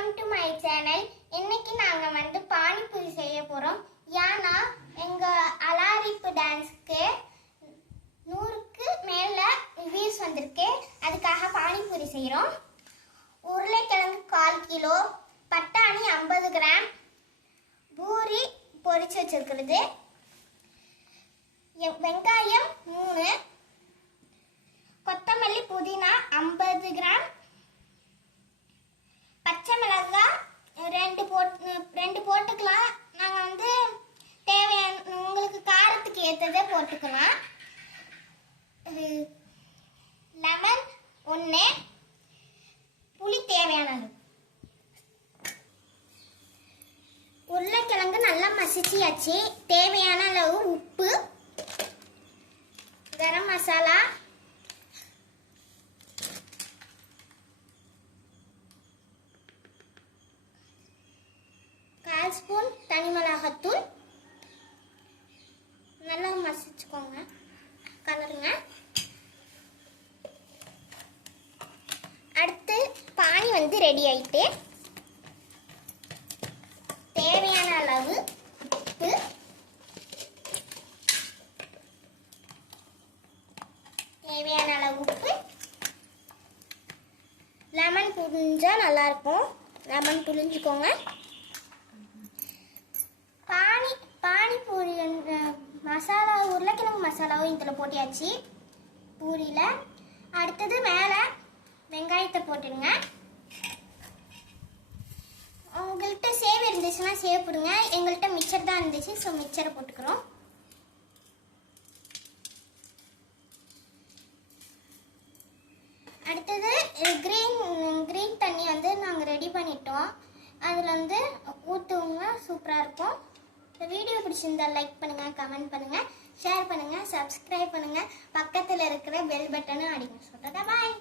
Welcome to my channel. இன்னைக்கு நாங்க வந்து பானிபூரி செய்ய போறோம். ஏன்னா எங்க அலாரிப்பு டான்ஸ்க்கு 100க்கு மேல வியூஸ் வந்திருக்கு. அதுக்காக பானிபூரி செய்யறோம். உருளைக்கிழங்கு 1/4 கிலோ, பட்டாணி 50 கிராம், பூரி பொரிச்சு வச்சிருக்கிறது, வெங்காயம் 3, கொத்தமல்லி புதினா 50 கிராம், பச்சை மிளகாய் 2 போட்டுக்கலாம். நாங்கள் வந்து தேவையான உங்களுக்கு காரத்துக்கு ஏற்றதை போட்டுக்கலாம். லெமன் 1, புளி தேவையானது. உருளைக்கிழங்கு நல்லா மசிச்சியாச்சு. தேவையான அளவு உப்பு, கரம் மசாலா, ஸ்பூன் தனி மிளகாத்தூள், நல்லா மசிச்சுக்கோங்க, கலருங்க. அடுத்து பானி வந்து ரெடி ஆயிட்டு தேவையான அளவு உப்பு, லெமன் புழிஞ்சா நல்லா இருக்கும். லெமன் புழிஞ்சுக்கோங்க. பானிபூரி மசாலா, உருளைக்கிழங்கு மசாலாவும் இதில் போட்டியாச்சு பூரியில். அடுத்தது மேலே வெங்காயத்தை போட்டுடுங்க. உங்கள்கிட்ட சேவ் இருந்துச்சுன்னா சேவ் போடுங்க. எங்கள்கிட்ட மிக்சர் தான் இருந்துச்சு, ஸோ மிக்சரை போட்டுக்கிறோம். அடுத்தது க்ரீன் தண்ணி வந்து நாங்கள் ரெடி பண்ணிட்டோம். அதில் வந்து ஊற்றுவோங்க, சூப்பராக இருக்கும். இந்த வீடியோ பிடிச்சிருந்தா லைக் பண்ணுங்கள், கமெண்ட் பண்ணுங்கள், ஷேர் பண்ணுங்கள், சப்ஸ்கிரைப் பண்ணுங்கள், பக்கத்தில் இருக்கிற பெல் பட்டனும் அடிங்க. சொல்கிறதா பாய்.